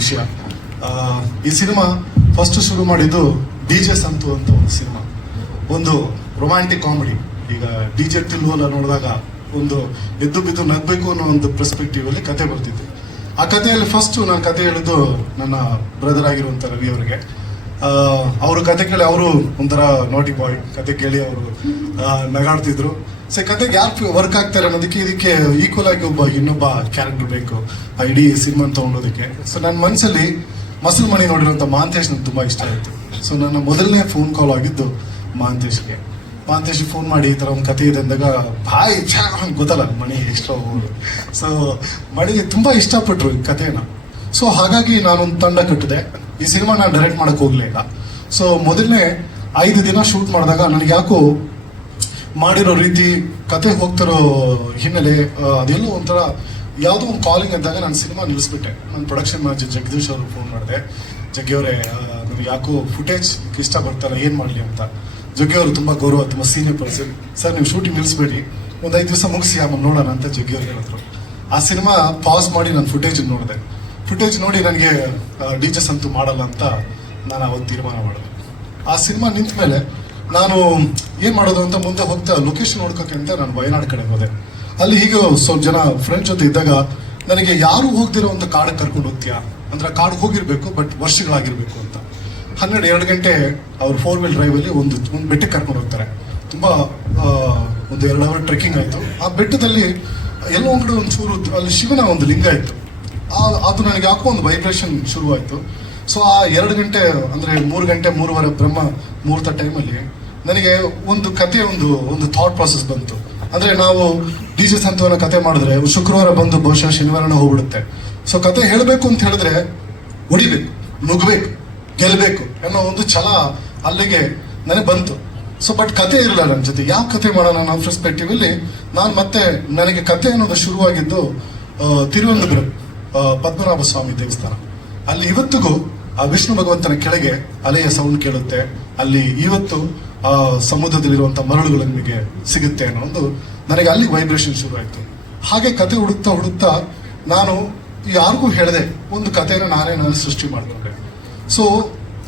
ವಿಷಯ. ಈ cinema first ಶುರು ಮಾಡಿದ್ದು DJ ಸಂತು ಅಂತ ಒಂದು ಸಿನಿಮಾ, ಒಂದು ರೊಮ್ಯಾಂಟಿಕ್ ಕಾಮಿಡಿ. ಈಗ DJ ತಿಲ್ವಲ್ಲ ನೋಡಿದಾಗ ಒಂದು ಎದ್ದು ಬಿದ್ದು ನಗ್ಬೇಕು ಅನ್ನೋ ಒಂದು ಪರ್ಸ್ಪೆಕ್ಟಿವ್ ಅಲ್ಲಿ ಕತೆ ಬರ್ತಿತ್ತು. ಆ ಕಥೆಯಲ್ಲಿ ಫಸ್ಟ್ ನಾನು ಕತೆ ಹೇಳಿದ್ದು ನನ್ನ ಬ್ರದರ್ ಆಗಿರುವಂಥ ರವಿ ಅವರಿಗೆ. ಅವರು ಕತೆ ಕೇಳಿ ಅವರು ಒಂಥರ ನಾಟಿ ಬಾಯ್, ಕತೆ ಕೇಳಿ ಅವರು ನಗಾಡ್ತಿದ್ರು. ಸೊ ಕತೆಗೆ ಯಾರು ವರ್ಕ್ ಆಗ್ತಾರೆ ಅನ್ನೋದಕ್ಕೆ ಇದಕ್ಕೆ ಈಕ್ವಲ್ ಆಗಿ ಇನ್ನೊಬ್ಬ ಕ್ಯಾರೆಕ್ಟರ್ ಬೇಕು ಆ ಇಡೀ ಸಿನಿಮಾ ತಗೊಂಡೋದಕ್ಕೆ. ಸೊ ನನ್ನ ಮನಸ್ಸಲ್ಲಿ ಮಸಲ್ ಮಣಿ ನೋಡಿರುವಂಥ ಮಹಾಂತೇಶ್ ನನಗೆ ತುಂಬ ಇಷ್ಟ ಆಯಿತು. ಸೊ ನನ್ನ ಮೊದಲನೇ ಫೋನ್ ಕಾಲ್ ಆಗಿದ್ದು ಮಹಾಂತೇಶ್ಗೆ ಫೋನ್ ಮಾಡಿ ಈ ಥರ ಒಂದು ಕತೆ ಇದೆ ಅಂದಾಗ ಭಾಯ್ ಗೊತ್ತಲ್ಲ ಮಣಿ ಎಕ್ಸ್ಟ್ರಾ ಹೋಗೋದು. ಸೊ ಮಣಿಗೆ ತುಂಬ ಇಷ್ಟಪಟ್ಟರು ಈ ಕಥೆನ. ಸೊ ಹಾಗಾಗಿ ನಾನೊಂದು ತಂಡ ಕಟ್ಟಿದೆ. ಈ ಸಿನಿಮಾ ನಾನು ಡೈರೆಕ್ಟ್ ಮಾಡಕ್ಕೆ ಹೋಗಲೇ ಇಲ್ಲ. ಸೊ ಮೊದಲನೇ 5 ದಿನ ಶೂಟ್ ಮಾಡಿದಾಗ ನನಗೆ ಯಾಕೋ ಮಾಡಿರೋ ರೀತಿ, ಕತೆ ಹೋಗ್ತಿರೋ ಹಿನ್ನೆಲೆ ಅದೆಲ್ಲೋ ಒಂಥರ ಯಾವುದೋ ಒಂದು ಕಾಲಿಂಗ್ ಇದ್ದಾಗ ನಾನು ಸಿನಿಮಾ ನಿಲ್ಲಿಸ್ಬಿಟ್ಟೆ. ನನ್ನ ಪ್ರೊಡಕ್ಷನ್ ಮ್ಯಾನೇಜರ್ ಜಗದೀಶ್ ಅವ್ರಿಗೆ ಫೋನ್ ಮಾಡಿದೆ. ಜಗ್ಗಿ ಅವರೇ, ನನಗೆ ಯಾಕೋ ಫುಟೇಜ್ ಇಷ್ಟ ಬರ್ತಾರ, ಏನು ಮಾಡಲಿ ಅಂತ. ಜಗ್ಗಿ ಅವರು ತುಂಬ ಗೌರವ, ತುಂಬ ಸೀನಿಯರ್ ಪರ್ಸನ್. ಸರ್ ನೀವು ಶೂಟಿಂಗ್ ನಿಲ್ಲಿಸ್ಬೇಡಿ, ಒಂದು 5 ದಿವಸ ಮುಗಿಸಿ ಆಮೇಲೆ ನೋಡೋಣ ಅಂತ ಜಗ್ಗಿ ಅವ್ರು ಹೇಳಿದ್ರು. ಆ ಸಿನಿಮಾ ಪಾಸ್ ಮಾಡಿ ನಾನು ಫುಟೇಜ್ ನೋಡಿದೆ. ಫುಟೇಜ್ ನೋಡಿ ನನಗೆ DJ ಸಂತು ಮಾಡಲ್ಲ ಅಂತ ನಾನು ಅವತ್ತು ತೀರ್ಮಾನ ಮಾಡಿದೆ. ಆ ಸಿನಿಮಾ ನಿಂತ ಮೇಲೆ ನಾನು ಏನು ಮಾಡೋದು ಅಂತ ಮುಂದೆ ಹೋಗ್ತಾ ಲೊಕೇಶನ್ ನೋಡ್ಕೋಕೆ ಅಂತ ನಾನು ವಯನಾಡ್ ಕಡೆ ಹೋದೆ. ಅಲ್ಲಿ ಹೀಗೆ ಸ್ವಲ್ಪ ಜನ ಫ್ರೆಂಡ್ಸ್ ಜೊತೆ ಇದ್ದಾಗ ನನಗೆ ಯಾರು ಹೋಗ್ದಿರೋ ಒಂದು ಕಾಡಿಗೆ ಕರ್ಕೊಂಡು ಹೋಗ್ತೀಯಾ ಅಂದ್ರೆ, ಕಾಡಿಗೆ ಹೋಗಿರ್ಬೇಕು ಬಟ್ ವರ್ಷಗಳಾಗಿರ್ಬೇಕು ಅಂತ. 12 ಗಂಟೆ ಅವ್ರು 4 ವೀಲ್ ಡ್ರೈವಲ್ಲಿ ಒಂದು ಬೆಟ್ಟಕ್ಕೆ ಕರ್ಕೊಂಡು ಹೋಗ್ತಾರೆ. ತುಂಬ ಒಂದು 2 ಅವರ್ ಟ್ರೆಕ್ಕಿಂಗ್ ಆಯಿತು. ಆ ಬೆಟ್ಟದಲ್ಲಿ ಎಲ್ಲೋ ಒಂದು ಕಡೆ ಒಂಚೂರು ಅಲ್ಲಿ ಶಿವನ ಒಂದು ಲಿಂಗ ಇತ್ತು. ಅದು ನನಗೆ ಯಾಕೋ ಒಂದು ವೈಬ್ರೇಷನ್ ಶುರುವಾಯಿತು. ಸೊ ಆ 2 ಗಂಟೆ ಅಂದರೆ 3 ಗಂಟೆ 3:15 ಬ್ರಹ್ಮ ಮುಹೂರ್ತ ಟೈಮಲ್ಲಿ ನನಗೆ ಒಂದು ಕತೆ ಒಂದು ಥಾಟ್ ಪ್ರಾಸೆಸ್ ಬಂತು. ಅಂದರೆ ನಾವು DJ ಸಂತು ಅನ್ನೋ ಕತೆ ಮಾಡಿದ್ರೆ ಶುಕ್ರವಾರ ಬಂದು ಬಹುಶಃ ಶನಿವಾರನ ಹೋಗ್ಬಿಡುತ್ತೆ. ಸೊ ಕತೆ ಹೇಳಬೇಕು ಅಂತ ಹೇಳಿದ್ರೆ ಹೊಡಿಬೇಕು, ನುಗ್ಬೇಕು, ಗೆಲ್ಲಬೇಕು ಅನ್ನೋ ಒಂದು ಛಲ ಅಲ್ಲಿಗೆ ನನಗೆ ಬಂತು. ಸೊ ಬಟ್ ಕತೆ ಇರಲ್ಲ ನನ್ನ ಜೊತೆ. ಯಾವ ಕತೆ ಮಾಡೋಣ ಅನ್ನೋ ಪರ್ಸ್ಪೆಕ್ಟಿವ್ ಅಲ್ಲಿ ನಾನು ಮತ್ತೆ ನನಗೆ ಕತೆ ಅನ್ನೋದು ಶುರುವಾಗಿದ್ದು ತಿರುವನಂತಪುರಂ ಪದ್ಮನಾಭ ಸ್ವಾಮಿ ದೇವಸ್ಥಾನ. ಅಲ್ಲಿ ಇವತ್ತಿಗೂ ಆ ವಿಷ್ಣು ಭಗವಂತನ ಕೆಳಗೆ ಅಲೆಯ ಸೌಂಡ್ ಕೇಳುತ್ತೆ. ಅಲ್ಲಿ ಇವತ್ತು ಆ ಸಮುದ್ರದಲ್ಲಿರುವಂಥ ಮರಳುಗಳು ನಿಮಗೆ ಸಿಗುತ್ತೆ ಅನ್ನೋ ಒಂದು ನನಗೆ ಅಲ್ಲಿ ವೈಬ್ರೇಷನ್ ಶುರು ಆಯಿತು. ಹಾಗೆ ಕತೆ ಹುಡುಕ್ತಾ ನಾನು ಯಾರಿಗೂ ಹೇಳಿದೆ, ಒಂದು ಕಥೆನ ನಾನು ಸೃಷ್ಟಿ ಮಾಡಿಕೊಂಡೆ. ಸೊ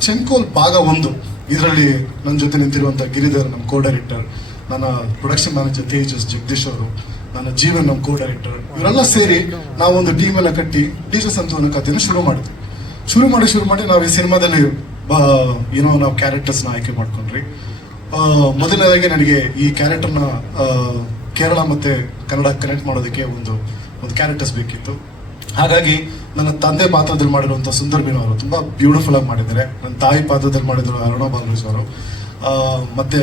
ಚೆನ್ಕೋಲ್ ಭಾಗ 1 ಇದರಲ್ಲಿ ನನ್ನ ಜೊತೆ ನಿಂತಿರುವಂಥ ಗಿರಿಧರ್ ನಮ್ಮ ಕೋ ಡೈರೆಕ್ಟರ್, ನನ್ನ ಪ್ರೊಡಕ್ಷನ್ ಮ್ಯಾನೇಜರ್ ತೇಜಸ್ ಜಗದೀಶ್ ಅವರು, ನನ್ನ ಜೀವನ್ ನಮ್ಮ ಕೋ ಡೈರೆಕ್ಟರ್, ಇವರೆಲ್ಲ ಸೇರಿ ನಾವು ಒಂದು ಟೀಮ್ ಎಲ್ಲ ಕಟ್ಟಿ DJ ಸಂತು ಅನ್ನೋ ಕಥೆನ ಶುರು ಮಾಡಿದ್ವಿ. ಶುರು ಮಾಡಿ ನಾವು ಈ ಸಿನಿಮಾದಲ್ಲಿ ನಾವು ಕ್ಯಾರೆಕ್ಟರ್ಸ್ನ ಆಯ್ಕೆ ಮಾಡ್ಕೊಂಡ್ರಿ. ಮೊದಲನೇದಾಗಿ ನನಗೆ ಈ ಕ್ಯಾರೆಕ್ಟರ್ನ ಕೇರಳ ಮತ್ತೆ ಕನ್ನಡ ಕನೆಕ್ಟ್ ಮಾಡೋದಕ್ಕೆ ಒಂದು ಕ್ಯಾರೆಕ್ಟರ್ಸ್ ಬೇಕಿತ್ತು. ಹಾಗಾಗಿ ನನ್ನ ತಂದೆ ಪಾತ್ರದಲ್ಲಿ ಮಾಡಿರುವಂಥ ಸುಂದರ್ ಮೀನು ಅವರು ತುಂಬ ಬ್ಯೂಟಿಫುಲ್ ಆಗಿ ಮಾಡಿದ್ದಾರೆ. ನನ್ನ ತಾಯಿ ಪಾತ್ರದಲ್ಲಿ ಮಾಡಿದ್ರು ಅರುಣಾ ಬಾಲರಾಜ್ ಅವರು. ಮತ್ತೆ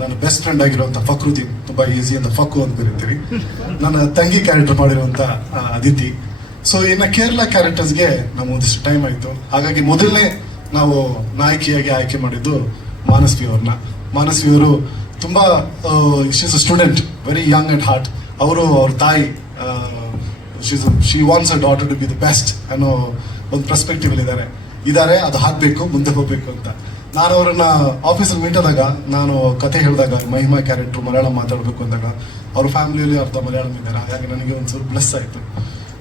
ನನ್ನ ಬೆಸ್ಟ್ ಫ್ರೆಂಡ್ ಆಗಿರುವಂಥ ಫಕ್ರುದ್ದೀನ್, ತುಂಬ ಈಸಿ ಅಂತ ಫಕ್ಕು ಅಂತ ಕರಿತೀವಿ. ನನ್ನ ತಂಗಿ ಕ್ಯಾರೆಕ್ಟರ್ ಮಾಡಿರುವಂಥ ಅದಿತಿ. ಸೊ ಇನ್ನು ಕೇರಳ ಕ್ಯಾರೆಕ್ಟರ್ಸ್ಗೆ ನಮ್ಮೊಂದಿಷ್ಟು ಟೈಮ್ ಆಯಿತು. ಹಾಗಾಗಿ ಮೊದಲನೇ ನಾವು ನಾಯಕಿಯಾಗಿ ಆಯ್ಕೆ ಮಾಡಿದ್ದು ಮಾನಸ್ವಿ ಅವ್ರನ್ನ. ಮಾನಸ್ವಿ ಅವರು ತುಂಬ she's a student, very young at heart. ಅವ್ರ ತಾಯಿ she wants a daughter to be the best ಅನ್ನೋ ಒಂದು ಪರ್ಸ್ಪೆಕ್ಟಿವ್ ಅಲ್ಲಿ ಇದ್ದಾರೆ. ಅದು ಹಾಕಬೇಕು, ಮುಂದೆ ಹೋಗ್ಬೇಕು ಅಂತ. ನಾನು ಅವರನ್ನ ಆಫೀಸಲ್ಲಿ ಮೀಟ್ ಆದಾಗ, ನಾನು ಕತೆ ಹೇಳಿದಾಗ ಮಹಿಮಾ ಕ್ಯಾರೆಕ್ಟರ್ ಮಲಯಾಳಂ ಮಾತಾಡಬೇಕು ಅಂದಾಗ ಅವ್ರ ಫ್ಯಾಮಿಲಿಯಲ್ಲಿ ಅರ್ಧ ಮಲಯಾಳಂ ಇದ್ದಾರೆ. ಹಾಗಾಗಿ ನನಗೆ ಒಂದ್ಸಲ ಪ್ಲಸ್ ಆಯಿತು.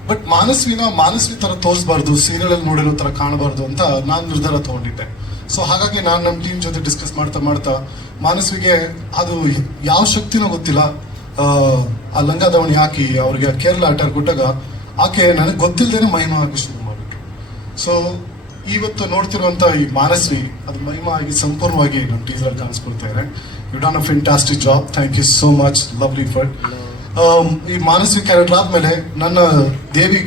ಬಟ್ ಮಾನಸ್ವಿ ಥರ ತೋರಿಸ್ಬಾರ್ದು, ಸೀರಿಯಲಲ್ಲಿ ನೋಡಿರೋ ಥರ ಕಾಣಬಾರ್ದು ಅಂತ ನಾನು ನಿರ್ಧಾರ ತಗೊಂಡಿದ್ದೆ. ಸೊ ಹಾಗಾಗಿ ನಾನು ನಮ್ಮ ಟೀಮ್ ಜೊತೆ ಡಿಸ್ಕಸ್ ಮಾಡ್ತಾ ಮಾನಸ್ವಿಗೆ ಅದು ಯಾವ ಶಕ್ತಿನೋ ಗೊತ್ತಿಲ್ಲ, ಆ ಲಂಗ ದಾವಣಿ ಹಾಕಿ ಅವ್ರಿಗೆ ಕೇರಳ ಅಟರ್ ಕೊಟ್ಟಾಗ ಆಕೆ ನನಗೆ ಗೊತ್ತಿಲ್ಲದೇನೆ ಮಹಿಮಾ ಆಗಿ ಶುರು ಮಾಡಿಬಿಟ್ರು. ಸೊ ಇವತ್ತು ನೋಡ್ತಿರುವಂಥ ಈ ಮಾನಸ್ವಿ ಅದು ಮಹಿಮಾ ಆಗಿ ಸಂಪೂರ್ಣವಾಗಿ ನಮ್ಮ ಟೀಸರ್ ಕಾಣಿಸ್ಕೊಳ್ತಾ ಇದೆ. You done a fantastic job, thank you so much, lovely ಫಟ್. ಈ ಮಾನಸ್ವಿ ಕ್ಯಾರೆಕ್ಟರ್ ಆದ್ಮೇಲೆ ನನ್ನ ದೇವಿ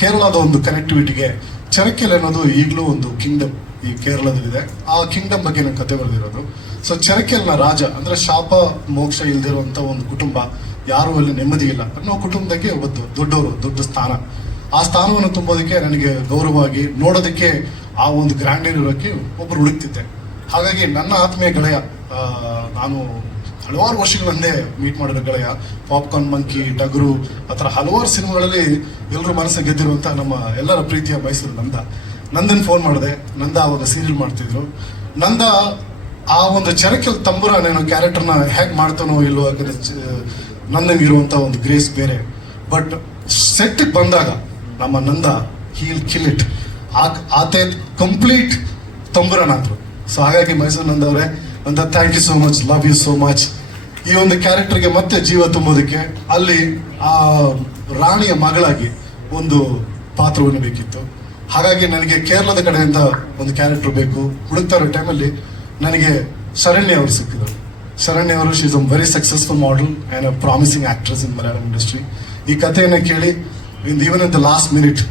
ಕೇರಳದ ಒಂದು ಕನೆಕ್ಟಿವಿಟಿಗೆ ಚೆರಕೆಲ್ ಅನ್ನೋದು ಈಗಲೂ ಒಂದು ಕಿಂಗ್ಡಮ್ ಈ ಕೇರಳದಲ್ಲಿದೆ. ಆ ಕಿಂಗ್ಡಮ್ ಬಗ್ಗೆ ನಾನು ಕತೆ ಬರೆದಿರೋದು. ಸೊ ಚೆರಕೆಲ್ನ ರಾಜ ಅಂದ್ರೆ ಶಾಪ ಮೋಕ್ಷ ಇಲ್ದಿರುವಂತ ಒಂದು ಕುಟುಂಬ, ಯಾರು ಅಲ್ಲಿ ನೆಮ್ಮದಿ ಇಲ್ಲ ಅನ್ನೋ ಕುಟುಂಬಕ್ಕೆ ಒಬ್ಬ ದೊಡ್ಡ ಸ್ಥಾನ. ಆ ಸ್ಥಾನವನ್ನು ತುಂಬೋದಕ್ಕೆ ನನಗೆ ಗೌರವವಾಗಿ ನೋಡೋದಕ್ಕೆ ಆ ಒಂದು ಗ್ರ್ಯಾಂಡರ್ ಇರೋಕ್ಕೆ ಒಬ್ಬರು ಹುಡುಕ್ತಿದ್ದೆ. ಹಾಗಾಗಿ ನನ್ನ ಆತ್ಮೀಯ ಗೆಳೆಯ, ನಾನು ಹಲವಾರು ವರ್ಷಗಳ ಹಿಂದೆ ಮೀಟ್ ಮಾಡಿರೋ ಗೆಳೆಯ, ಪಾಪ್ಕಾರ್ನ್ ಮಂಕಿ, ಟಗರು, ಆ ಥರ ಹಲವಾರು ಸಿನಿಮಾಗಳಲ್ಲಿ ಎಲ್ಲರೂ ಮನಸ್ಸು ಗೆದ್ದಿರುವಂಥ ನಮ್ಮ ಎಲ್ಲರ ಪ್ರೀತಿಯ ಮೈಸೂರು ನಂದನ್ ಫೋನ್ ಮಾಡಿದೆ. ನಂದ ಅವಾಗ ಸೀರಿಯಲ್ ಮಾಡ್ತಿದ್ರು. ನಂದ ಆ ಒಂದು ಚೆರಕೆಲ್ ತಂಬುರ ನಾನು ಕ್ಯಾರೆಕ್ಟರ್ನ ಹೇಗೆ ಮಾಡ್ತಾನೋ ಇಲ್ಲೋ, ಯಾಕಂದ್ರೆ ನಂದನಿಗಿರುವಂಥ ಒಂದು ಗ್ರೇಸ್ ಬೇರೆ. ಬಟ್ ಸೆಟ್ಗೆ ಬಂದಾಗ ನಮ್ಮ ನಂದ ಹೀಲ್ ಕಿಲ್ ಇಟ್. ಆತ ಕಂಪ್ಲೀಟ್ ತಂಬುರನಾದ್ರು. ಸೊ ಹಾಗಾಗಿ ಮೈಸೂರು ನಂದವ್ರೆ ಅಂತ thank you so much, love you so much. ಈ ಒಂದು ಕ್ಯಾರೆಕ್ಟರ್ಗೆ ಮತ್ತೆ ಜೀವ ತುಂಬೋದಕ್ಕೆ ಅಲ್ಲಿ ಆ ರಾಣಿಯ ಮಗಳಾಗಿ ಒಂದು ಪಾತ್ರವನ್ನು ಬೇಕಿತ್ತು. ಹಾಗಾಗಿ ನನಗೆ ಕೇರಳದ ಕಡೆಯಿಂದ ಒಂದು ಕ್ಯಾರೆಕ್ಟರ್ ಬೇಕು ಹುಡುಕ್ತಾ ಇರೋ ಟೈಮಲ್ಲಿ ನನಗೆ ಶರಣ್ಯ ಅವರು ಸಿಕ್ಕಿದರು. ಶರಣ್ಯ ಅವರು she is a very successful model and a promising actress in Malayalam industry. ಈ ಕಥೆಯನ್ನು ಕೇಳಿ even in the last minute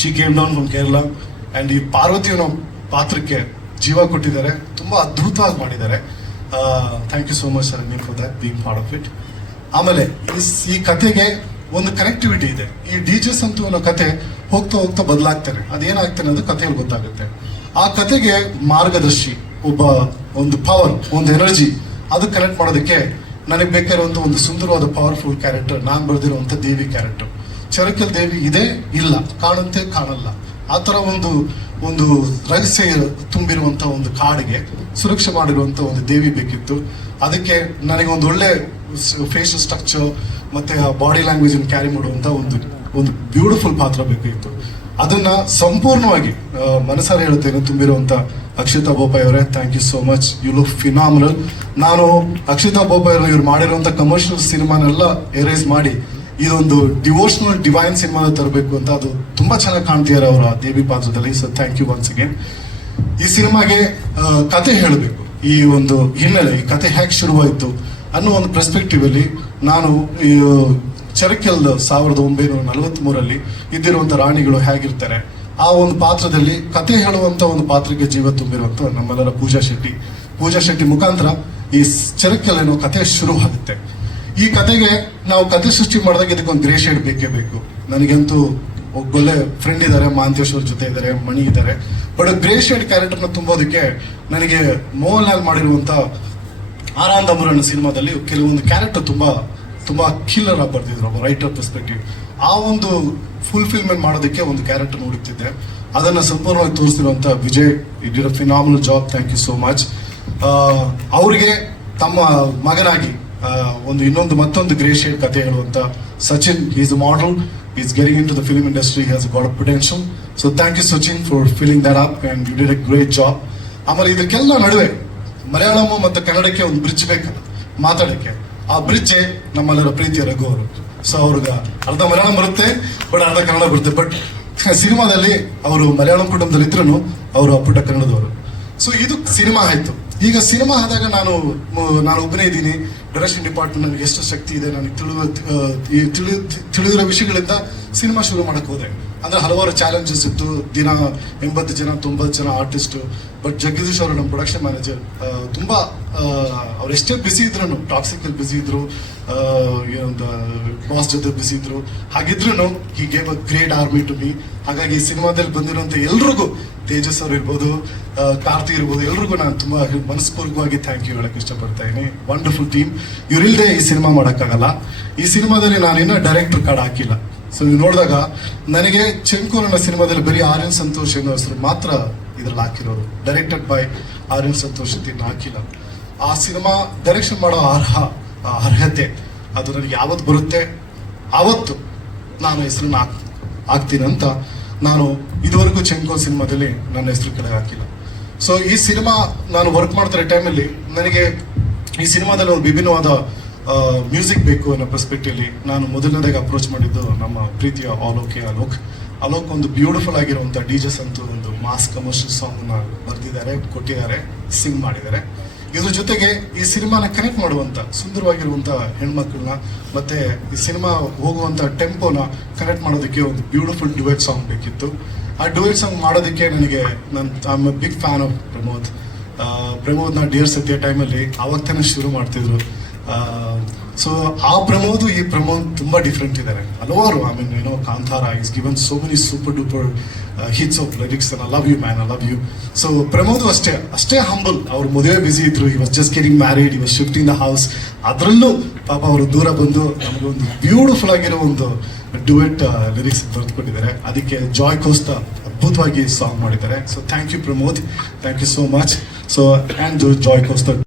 she came down from Kerala and ಈ ಪಾರ್ವತಿ ಅನ್ನೋ ಪಾತ್ರಕ್ಕೆ ಜೀವ ಕೊಟ್ಟಿದ್ದಾರೆ, ತುಂಬ ಅದ್ಭುತವಾಗಿ ಮಾಡಿದ್ದಾರೆ. Thank you so much Sharanya for that being part of it. ಆಮೇಲೆ ಈ ಕಥೆಗೆ ಒಂದು ಕನೆಕ್ಟಿವಿಟಿ ಇದೆ. ಈ DJ ಸಂತು ಅನ್ನೋ ಕತೆ ಹೋಗ್ತಾ ಹೋಗ್ತಾ ಬದಲಾಗ್ತಾನೆ, ಅದೇನಾಗ್ತಾನೆ ಅನ್ನೋದು ಕಥೆಯಲ್ಲಿ ಗೊತ್ತಾಗುತ್ತೆ. ಆ ಕತೆಗೆ ಮಾರ್ಗದರ್ಶಿ ಒಂದು ಪವರ್, ಒಂದು ಎನರ್ಜಿ ಅದು ಕನೆಕ್ಟ್ ಮಾಡೋದಕ್ಕೆ ನನಗೆ ಬೇಕಾಗಿರುವಂಥ ಒಂದು ಸುಂದರವಾದ ಪವರ್ಫುಲ್ ಕ್ಯಾರೆಕ್ಟರ್ ನಾನು ಬರೆದಿರುವಂಥ ದೇವಿ ಕ್ಯಾರೆಕ್ಟರ್. ಚರಕಲ್ ದೇವಿ ಇದೆ, ಇಲ್ಲ, ಕಾಣುತ್ತೆ, ಕಾಣಲ್ಲ, ಆ ಥರ ಒಂದು ರಹಸ್ಯ ತುಂಬಿರುವಂಥ ಒಂದು ಕಾಡಿಗೆ ಸುರಕ್ಷೆ ಮಾಡಿರುವಂಥ ಒಂದು ದೇವಿ ಬೇಕಿತ್ತು. ಅದಕ್ಕೆ ನನಗೆ ಒಂದು ಒಳ್ಳೆ ಫೇಶಿಯಲ್ ಸ್ಟ್ರಕ್ಚರ್ ಮತ್ತೆ ಆ ಬಾಡಿ ಲ್ಯಾಂಗ್ವೇಜ್ ಅನ್ನು ಕ್ಯಾರಿ ಮಾಡುವಂಥ ಒಂದು ಬ್ಯೂಟಿಫುಲ್ ಪಾತ್ರ ಬೇಕಾಗಿತ್ತು. ಅದನ್ನ ಸಂಪೂರ್ಣವಾಗಿ ಮನಸಾರೆ ಹೇಳುತ್ತೇನೆ ತುಂಬಿರುವಂಥ ಅಕ್ಷಿತಾ ಬೋಪಾಯ್ ಅವರೇ, thank you so much, you look phenomenal. ನಾನು ಅಕ್ಷಿತಾ ಬೋಪಾಯ್ ಅವರು ಇವ್ರು ಮಾಡಿರುವಂಥ ಕಮರ್ಷಿಯಲ್ ಸಿನಿಮಾನೆಲ್ಲ ಎರೇಸ್ ಮಾಡಿ ಇದೊಂದು ಡಿವೋಷನಲ್ ಡಿವೈನ್ ಸಿನಿಮಾ ತರಬೇಕು ಅಂತ, ಅದು ತುಂಬಾ ಚೆನ್ನಾಗಿ ಕಾಣ್ತಿದ್ದಾರೆ ಅವರ ದೇವಿ ಪಾತ್ರದಲ್ಲಿ. So thank you once again. ಈ ಸಿನಿಮಾಗೆ ಕತೆ ಹೇಳಬೇಕು, ಈ ಒಂದು ಹಿನ್ನೆಲೆ, ಈ ಕತೆ ಹೇಗೆ ಶುರುವಾಯಿತು ಅನ್ನೋ ಒಂದು ಪರ್ಸ್ಪೆಕ್ಟಿವ್ ಅಲ್ಲಿ ನಾನು ಈ ಚರಕೆಲ್ 1943 ಇದ್ದಿರುವಂತ ರಾಣಿಗಳು ಹೇಗಿರ್ತಾರೆ ಆ ಒಂದು ಪಾತ್ರದಲ್ಲಿ ಕತೆ ಹೇಳುವಂತ ಒಂದು ಪಾತ್ರಕ್ಕೆ ಜೀವ ತುಂಬಿರುವಂತ ನಮ್ಮೆಲ್ಲರ ಪೂಜಾ ಶೆಟ್ಟಿ ಮುಖಾಂತರ ಈ ಚರಕೆಲ್ ಅನ್ನೋ ಕತೆ ಶುರುವಾಗುತ್ತೆ. ಈ ಕತೆಗೆ ನಾವು ಕತೆ ಸೃಷ್ಟಿ ಮಾಡಿದಾಗ ಇದಕ್ಕೊಂದು ಗ್ರೇ ಶೇಡ್ ಬೇಕೇ ಬೇಕು. ನನಗಂತೂ ಒಳ್ಳೆ ಫ್ರೆಂಡ್ ಇದ್ದಾರೆ, ಮಾಂತೇಶ್ವರ್ ಜೊತೆ ಇದ್ದಾರೆ, ಮಣಿ ಇದ್ದಾರೆ. ಬಟ್ ಗ್ರೇ ಶೇಡ್ ಕ್ಯಾರೆಕ್ಟರ್ನ ತುಂಬೋದಕ್ಕೆ ನನಗೆ ಮೋಹನ್ ಲಾಲ್ ಮಾಡಿರುವಂತ ಆನಂದಮುರ ಅನ್ನೋ ಸಿನಿಮಾದಲ್ಲಿ ಕೆಲವೊಂದು ಕ್ಯಾರೆಕ್ಟರ್ ತುಂಬಾ ಕಿಲ್ಲರ್ ಆಗಿ ಬರ್ತಿದ್ರು ರೈಟರ್ ಪರ್ಸ್ಪೆಕ್ಟಿವ್. ಆ ಒಂದು ಫುಲ್ಫಿಲ್ಮೆಂಟ್ ಮಾಡೋದಕ್ಕೆ ಒಂದು ಕ್ಯಾರೆಕ್ಟರ್ ಹುಡುಕ್ತಿದ್ದೆ. ಅದನ್ನ ಸಂಪೂರ್ಣವಾಗಿ ತೋರಿಸಿರುವಂತ Vijay did a phenomenal job, thank you so much. ಅವರಿಗೆ ತಮ್ಮ ಮಗನಾಗಿ ಮತ್ತೊಂದು ಗ್ರೇ ಶೇಡ್ ಕತೆ ಹೇಳುವಂತ Sachin, is a model, is getting into the film industry, has got a potential. So thank you Sachin for filling that up and you did a great job. ಆಮೇಲೆ ಇದಕ್ಕೆಲ್ಲ ನಡುವೆ ಮಲಯಾಳಂ ಮತ್ತು ಕನ್ನಡಕ್ಕೆ ಒಂದು ಬ್ರಿಡ್ಜ್ ಬೇಕಲ್ಲ ಮಾತಾಡಕ್ಕೆ. ಆ ಬ್ರಿಡ್ಜ್ ನಮ್ಮೆಲ್ಲರ ಪ್ರೀತಿಯ ರಘು ಅವರು. ಸೊ ಅವ್ರಿಗೆ ಅರ್ಧ ಮಲಯಾಳಂ ಬರುತ್ತೆ, ಬಟ್ ಅರ್ಧ ಕನ್ನಡ ಬರುತ್ತೆ. ಬಟ್ ಸಿನಿಮಾದಲ್ಲಿ ಅವರು ಮಲಯಾಳಂ ಕುಟುಂಬದಲ್ಲಿ ಇದ್ರು ಅವರು ಅಪ್ಪುಟ ಕನ್ನಡದವರು. ಸೊ ಇದು ಸಿನಿಮಾ ಆಯ್ತು. ಈಗ ಸಿನಿಮಾ ಆದಾಗ ನಾನು ಒಬ್ಬನೇ ಇದ್ದೀನಿ. ಡೈರೆಕ್ಷನ್ ಡಿಪಾರ್ಟ್ಮೆಂಟ್ ನನಗೆ ಎಷ್ಟು ಶಕ್ತಿ ಇದೆ ನನಗೆ ತಿಳಿದಿರೋ ವಿಷಯಗಳಿಂದ ಸಿನಿಮಾ ಶುರು ಮಾಡಕ್ ಹೋದೆ. ಅಂದ್ರೆ ಹಲವಾರು ಚಾಲೆಂಜಸ್ ಇತ್ತು. ದಿನ 80 ಜನ 90 ಜನ ಆರ್ಟಿಸ್ಟ್. ಬಟ್ ಜಗದೀಶ್ ಅವರು ನಮ್ಮ ಪ್ರೊಡಕ್ಷನ್ ಮ್ಯಾನೇಜರ್ ತುಂಬಾ ಅವ್ರು ಎಷ್ಟೇ ಬಿಸಿ ಇದ್ರು, ಟಾಕ್ಸಿಕ್ ಅಲ್ಲಿ ಬಿಸಿ ಇದ್ರು, ಬಾಸ್ ಜೊತೆ ಬಿಸಿ ಇದ್ರು, ಹಾಗಿದ್ರು he gave a great army to me. ಹಾಗಾಗಿ ಈ ಸಿನಿಮಾದಲ್ಲಿ ಬಂದಿರುವಂತ ಎಲ್ರಿಗೂ, ತೇಜಸ್ ಅವ್ರು ಇರ್ಬೋದು, ಕಾರ್ತಿ ಇರ್ಬೋದು, ಎಲ್ರಿಗೂ ನಾನು ತುಂಬಾ ಮನಸ್ಪೂರ್ವಕವಾಗಿ ಥ್ಯಾಂಕ್ ಯು ಹೇಳಕ್ ಇಷ್ಟಪಡ್ತಾ ಇದ್ದೀನಿ. Wonderful team. ಇವ್ರಿಲ್ದೆ ಈ ಸಿನಿಮಾ ಮಾಡೋಕ್ಕಾಗಲ್ಲ. ಈ ಸಿನಿಮಾದಲ್ಲಿ ನಾನು ಇನ್ನೂ ಡೈರೆಕ್ಟರ್ ಕಾರ್ಡ್ ಹಾಕಿಲ್ಲ. ಸೊ ನೀವು ನೋಡಿದಾಗ ನನಗೆ ಚೆಂಕೂರ್ ಅನ್ನೋ ಸಿನಿಮಾದಲ್ಲಿ ಬರೀ ಆರ್ಯನ್ ಸಂತೋಷ್ ಅನ್ನೋ ಹೆಸರು ಮಾತ್ರ ಇದ್ರಲ್ಲಿ ಹಾಕಿರೋರು. ಡೈರೆಕ್ಟೆಡ್ ಬೈ ಆರ್ಯನ್ ಸಂತೋಷ್ ಅಂತ ಹಾಕಿಲ್ಲ. ಆ ಸಿನಿಮಾ ಡೈರೆಕ್ಷನ್ ಮಾಡೋ ಅರ್ಹತೆ ಅದು ನನಗೆ ಯಾವತ್ತು ಬರುತ್ತೆ ಆವತ್ತು ನಾನು ಹೆಸರನ್ನ ಹಾಕ್ತೀನಿ ಅಂತ ನಾನು ಇದುವರೆಗೂ ಚೆಂಕೂರ್ ಸಿನಿಮಾದಲ್ಲಿ ನನ್ನ ಹೆಸರು ಕೆಳಗೆ ಹಾಕಿಲ್ಲ. ಸೊ ಈ ಸಿನಿಮಾ ನಾನು ವರ್ಕ್ ಮಾಡ್ತಿರೋ ಟೈಮಲ್ಲಿ ನನಗೆ ಈ ಸಿನಿಮಾದಲ್ಲಿ ಒಂದು ವಿಭಿನ್ನವಾದ ಮ್ಯೂಸಿಕ್ ಬೇಕು ಅನ್ನೋ ಪರ್ಸ್ಪೆಕ್ಟಿವ್ಲಿ ನಾನು ಮೊದಲನೇದಾಗಿ ಅಪ್ರೋಚ್ ಮಾಡಿದ್ದು ನಮ್ಮ ಪ್ರೀತಿಯ ಅಲೋಕ್ ಒಂದು ಬ್ಯೂಟಿಫುಲ್ ಆಗಿರುವಂಥ DJ ಸಂತು ಒಂದು ಮಾಸ್ ಕಮರ್ಷಿಯಲ್ ಸಾಂಗ್ನ ಬರೆದಿದ್ದಾರೆ, ಕೊಟ್ಟಿದ್ದಾರೆ, ಸಿಂಗ್ ಮಾಡಿದ್ದಾರೆ. ಇದ್ರ ಜೊತೆಗೆ ಈ ಸಿನಿಮಾನ ಕನೆಕ್ಟ್ ಮಾಡುವಂಥ ಸುಂದರವಾಗಿರುವಂಥ ಹೆಣ್ಮಕ್ಳನ್ನ ಮತ್ತೆ ಈ ಸಿನಿಮಾ ಹೋಗುವಂಥ ಟೆಂಪೋನ ಕನೆಕ್ಟ್ ಮಾಡೋದಕ್ಕೆ ಒಂದು ಬ್ಯೂಟಿಫುಲ್ ಡ್ಯುಯೆಟ್ ಸಾಂಗ್ ಬೇಕಿತ್ತು. ಆ ಡ್ಯುಯೆಟ್ ಸಾಂಗ್ ಮಾಡೋದಕ್ಕೆ ನನಗೆ I am a big fan of ಪ್ರಮೋದ್ನ ಡಿಯರ್ ಸತ್ಯ ಟೈಮಲ್ಲಿ ಆವಾಗ ತಾನೇ ಶುರು ಮಾಡ್ತಿದ್ರು. ಸೊ ಆ ಈ ಪ್ರಮೋದ್ ತುಂಬಾ ಡಿಫ್ರೆಂಟ್ ಇದ್ದಾರೆ. ಹಲವಾರು Kantara is given so many super duper hits of lyrics. I love you man, I love you. So Pramod ಅಷ್ಟೇ ಹಂಬಲ್. ಅವ್ರ ಮದುವೆ ಬಿಸಿ ಇದ್ರು, he was just getting married, he was shifting the house. ಅದರಲ್ಲೂ ಪಾಪ ಅವರು ದೂರ ಬಂದು ನಮಗೆ ಒಂದು ಬ್ಯೂಟಿಫುಲ್ ಆಗಿರೋ ಒಂದು ಡ್ಯುಯೆಟ್ ಲಿರಿಕ್ಸ್ ಬರೆದುಕೊಂಡಿದ್ದಾರೆ. ಅದಕ್ಕೆ ಜಾಯ್ ಕೋಸ್ತಾ ಅದ್ಭುತವಾಗಿ ಸಾಂಗ್ ಮಾಡಿದ್ದಾರೆ. So thank you Pramod, thank you so much. So and Joy ಕೋಸ್ತಾ